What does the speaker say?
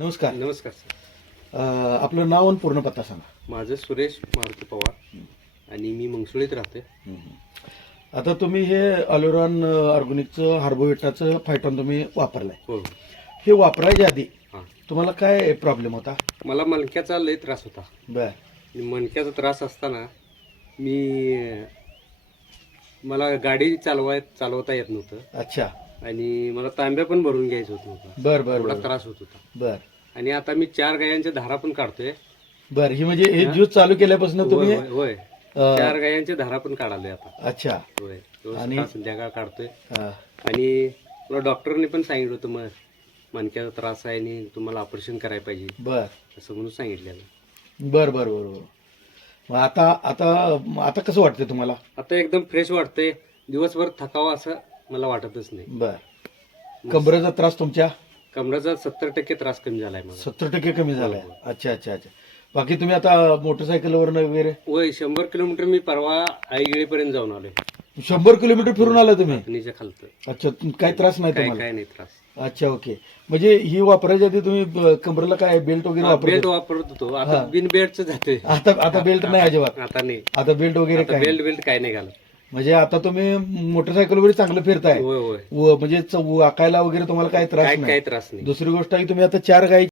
नमस्कार. नमस्कार सर. आपलं नाव आणि पूर्ण पत्ता सांगा. माझं सुरेश मारुती पवार आणि मी मंगसुळीत राहते. आता तुम्ही हे अलोरॉन ऑर्गॅनिकचं हार्बोविटाचं फायटॉन तुम्ही वापरलाय. हो. हे वापरायच्या आधी हां, तुम्हाला काय प्रॉब्लेम होता? मला मणक्याचा लय त्रास होता. बर आणि मणक्याचा त्रास असताना मला गाडी चालवता येत नव्हतं अच्छा. आणि मला तांब्या पण भरून घ्यायचं होत नव्हतं. बर बर एवढा बर त्रास होत होता. बर आणि आता मी 4 गायांच्या धारा पण काढतोय. बर ही म्हणजे हे ज्यूस चालू केल्यापासून होय तुम्ही होय होय. अं, 4 गायांच्या धारा पण काढालोय आता. अच्छा. होय. रोज आणि- सकाळ संध्याकाळ काढतोय. अं, आणि मला डॉक्टरने पण सांगितलं होतं मणक्याचा त्रास आहे आणि तुम्हाला ऑपरेशन करायला पाहिजे बर असं म्हणून सांगितलेलं. बर बर बर बर. मग आता आता आता कसं वाटतंय तुम्हाला? आता एकदम फ्रेश वाटतंय. दिवसभर थकावा असं मला वाटतच नाही. बर कमरेचा त्रास तुमच्या कमरेचा 70% त्रास कमी झालाय मला. 70% कमी झालाय. हो, अच्छा अच्छा अच्छा. बाकी तुम्ही आता मोटरसायकलवर वगैरे होय. 100 किलोमीटर मी परवा आईगिळीपर्यंत जाऊन आलोय. 100 किलोमीटर फिरून आला तुम्ही? हातनीच्या खालतं. अच्छा. काय त्रास नाही काय तुम्हाला? काय नाही त्रास. अच्छा ओके. म्हणजे ही वापरायच्या आधी तुम्ही कमरेला काय बेल्ट वगैरे बेल्ट वापरत? वापरत होतो. आता बिन बेल्टच जातोय. आता आता बेल्ट नाही अजिबात? आता नाही. आता बेल्ट वगैरे आता काय? बेल्ट काय नाही घालत. म्हणजे आता तुम्ही मोटरसायकल वगैरे चांगलं फिरताय? होय होय. म्हणजे वाकायला वगैरे तुम्हाला काय त्रास काय नाही? काय त्रास नाही. दुसरी गोष्ट आहे की तुम्ही आता 4 गाई